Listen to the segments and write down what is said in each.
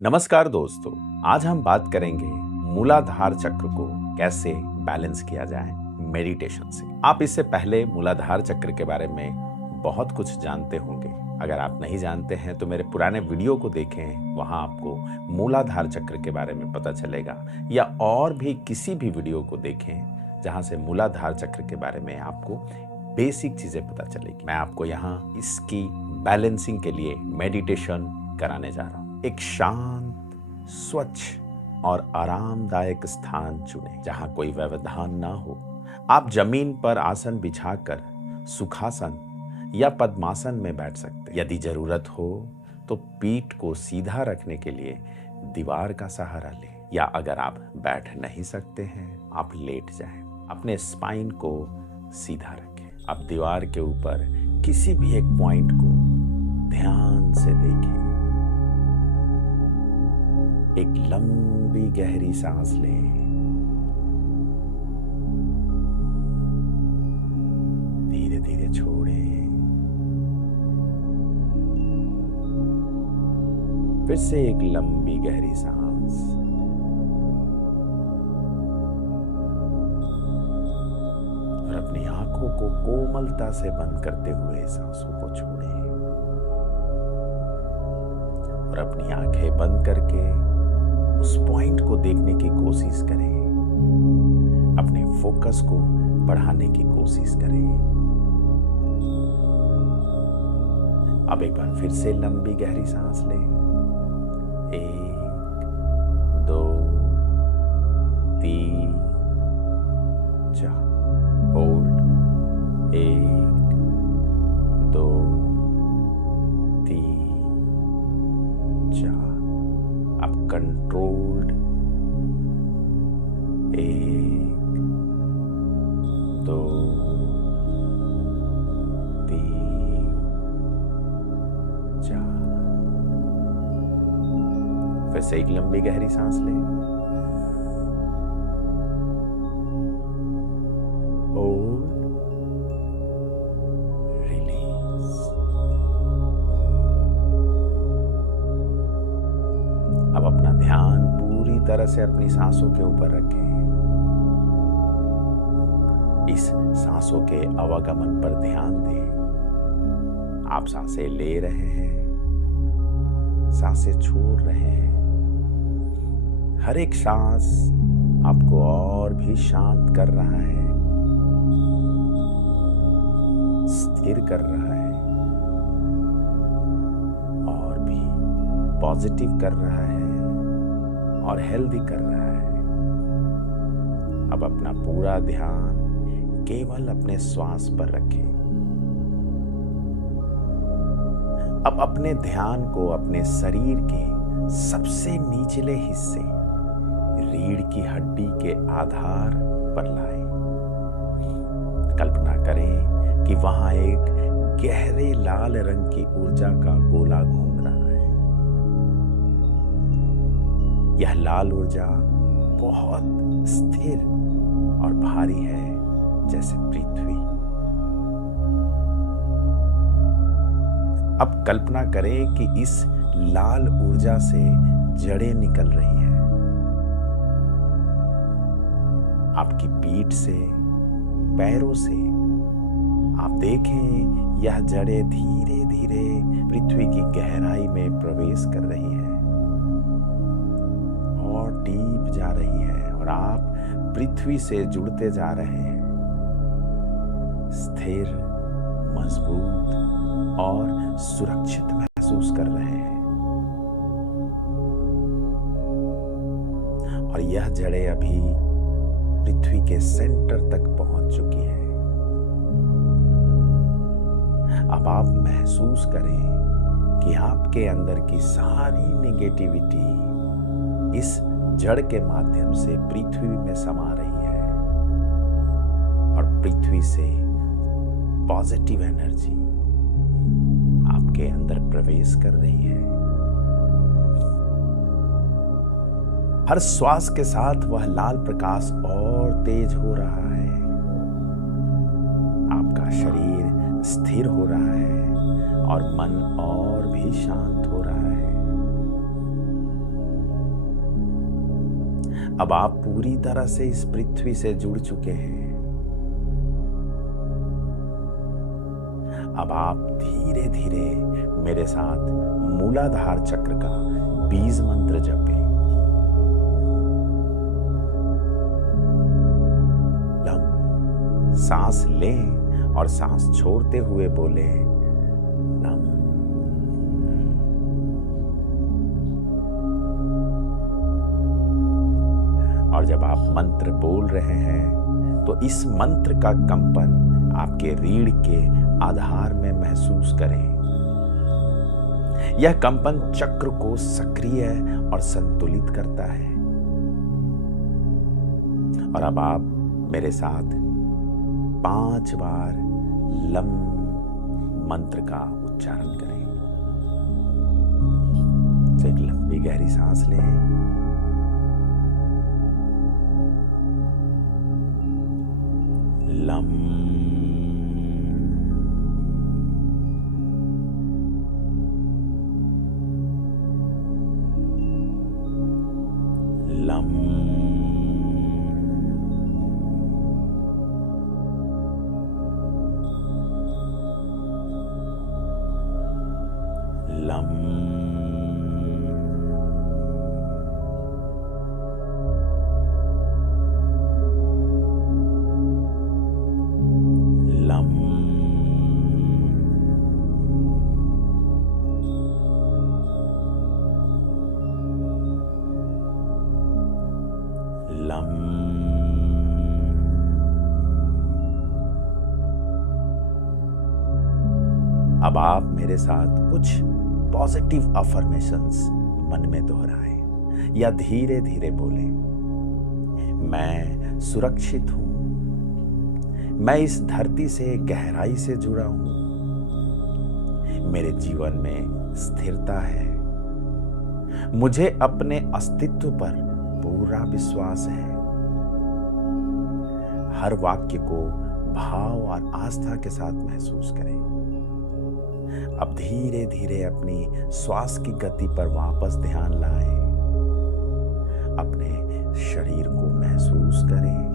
नमस्कार दोस्तों, आज हम बात करेंगे मूलाधार चक्र को कैसे बैलेंस किया जाए मेडिटेशन से। आप इससे पहले मूलाधार चक्र के बारे में बहुत कुछ जानते होंगे। अगर आप नहीं जानते हैं तो मेरे पुराने वीडियो को देखें, वहां आपको मूलाधार चक्र के बारे में पता चलेगा, या और भी किसी भी वीडियो को देखें जहां से मूलाधार चक्र के बारे में आपको बेसिक चीजें पता चलेगी। मैं आपको यहाँ इसकी बैलेंसिंग के लिए मेडिटेशन कराने जा रहा हूँ। एक शांत, स्वच्छ और आरामदायक स्थान चुनें जहां कोई व्यवधान ना हो। आप जमीन पर आसन बिछाकर सुखासन या पद्मासन में बैठ सकते हैं। यदि जरूरत हो तो पीठ को सीधा रखने के लिए दीवार का सहारा लें, या अगर आप बैठ नहीं सकते हैं आप लेट जाएं। अपने स्पाइन को सीधा रखें। आप दीवार के ऊपर किसी भी एक पॉइंट को ध्यान से देखें। एक लंबी गहरी सांस लें। धीरे धीरे छोड़ें। फिर से एक लंबी गहरी सांस। और अपनी आंखों को कोमलता से बंद करते हुए सांसों को छोड़ें। और अपनी आंखें बंद करके उस पॉइंट को देखने की कोशिश करें। अपने फोकस को बढ़ाने की कोशिश करें। अब एक बार फिर से लंबी गहरी सांस लें। 1, 2, 3, 4। होल्ड। 1, 2, 3, 4। अब कंट्रोल्ड। 1, 2, 3, 4। फिर से एक लंबी गहरी सांस लें। होल्ड। रिलीज। अब अपना ध्यान पूरी तरह से अपनी सांसों के ऊपर रखें। इस सांसों के आवागमन पर ध्यान दें। आप सांसें ले रहे हैं, सांसें छोड़ रहे हैं। हर एक सांस आपको और भी शांत कर रहा है, स्थिर कर रहा है, और भी पॉजिटिव कर रहा है और हेल्दी कर रहा है। अब अपना पूरा ध्यान केवल अपने श्वास पर रखें। अब अपने ध्यान को अपने शरीर के सबसे निचले हिस्से, रीढ़ की हड्डी के आधार पर लाएं। कल्पना करें कि वहां एक गहरे लाल रंग की ऊर्जा का गोला घूम रहा है। यह लाल ऊर्जा बहुत स्थिर और भारी है, जैसे पृथ्वी। अब कल्पना करें कि इस लाल ऊर्जा से जड़ें निकल रही हैं। आपकी पीठ से, पैरों से आप देखें यह जड़ें धीरे धीरे पृथ्वी की गहराई में प्रवेश कर रही है और डीप जा रही है, और आप पृथ्वी से जुड़ते जा रहे हैं। स्थिर, मजबूत और सुरक्षित महसूस कर रहे हैं। और यह जड़ें अभी पृथ्वी के सेंटर तक पहुंच चुकी है। अब आप महसूस करें कि आपके अंदर की सारी नेगेटिविटी इस जड़ के माध्यम से पृथ्वी में समा रही है, और पृथ्वी से पॉजिटिव एनर्जी आपके अंदर प्रवेश कर रही है। हर श्वास के साथ वह लाल प्रकाश और तेज हो रहा है। आपका शरीर स्थिर हो रहा है और मन और भी शांत हो रहा है। अब आप पूरी तरह से इस पृथ्वी से जुड़ चुके हैं। अब आप धीरे धीरे मेरे साथ मूलाधार चक्र का बीज मंत्र जपें। लम, सांस लें और सांस छोड़ते हुए बोले लम। और जब आप मंत्र बोल रहे हैं तो इस मंत्र का कंपन आपके रीढ़ के आधार में महसूस करें। यह कंपन चक्र को सक्रिय और संतुलित करता है। और अब आप मेरे साथ 5 बार लम मंत्र का उच्चारण करें। तो एक लंबी गहरी सांस लें। Lump. Lump. Lump. Lump. Lump. अब आप मेरे साथ कुछ पॉजिटिव अफर्मेशंस मन में दोहराएं या धीरे धीरे बोलें। मैं सुरक्षित हूं। मैं इस धरती से गहराई से जुड़ा हूं। मेरे जीवन में स्थिरता है। मुझे अपने अस्तित्व पर पूरा विश्वास है। हर वाक्य को भाव और आस्था के साथ महसूस करें। अब धीरे धीरे अपनी श्वास की गति पर वापस ध्यान लाएं। अपने शरीर को महसूस करें।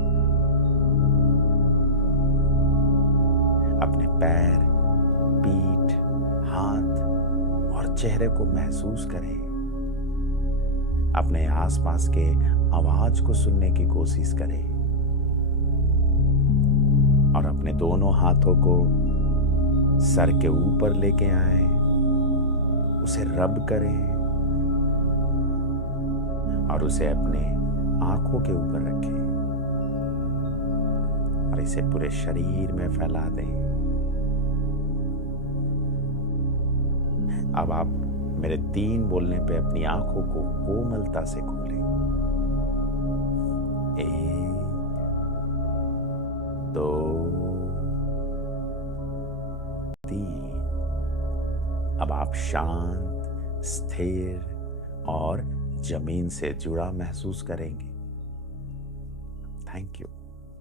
अपने पैर, पीठ, हाथ और चेहरे को महसूस करें। अपने आसपास के आवाज को सुनने की कोशिश करें और अपने दोनों हाथों को सर के ऊपर लेके आए, उसे रब करें और उसे अपने आंखों के ऊपर रखें और इसे पूरे शरीर में फैला दें। अब आप मेरे 3 बोलने पे अपनी आंखों को कोमलता से खोलें। 1, 2, 3। अब आप शांत, स्थिर और जमीन से जुड़ा महसूस करेंगे। Thank you.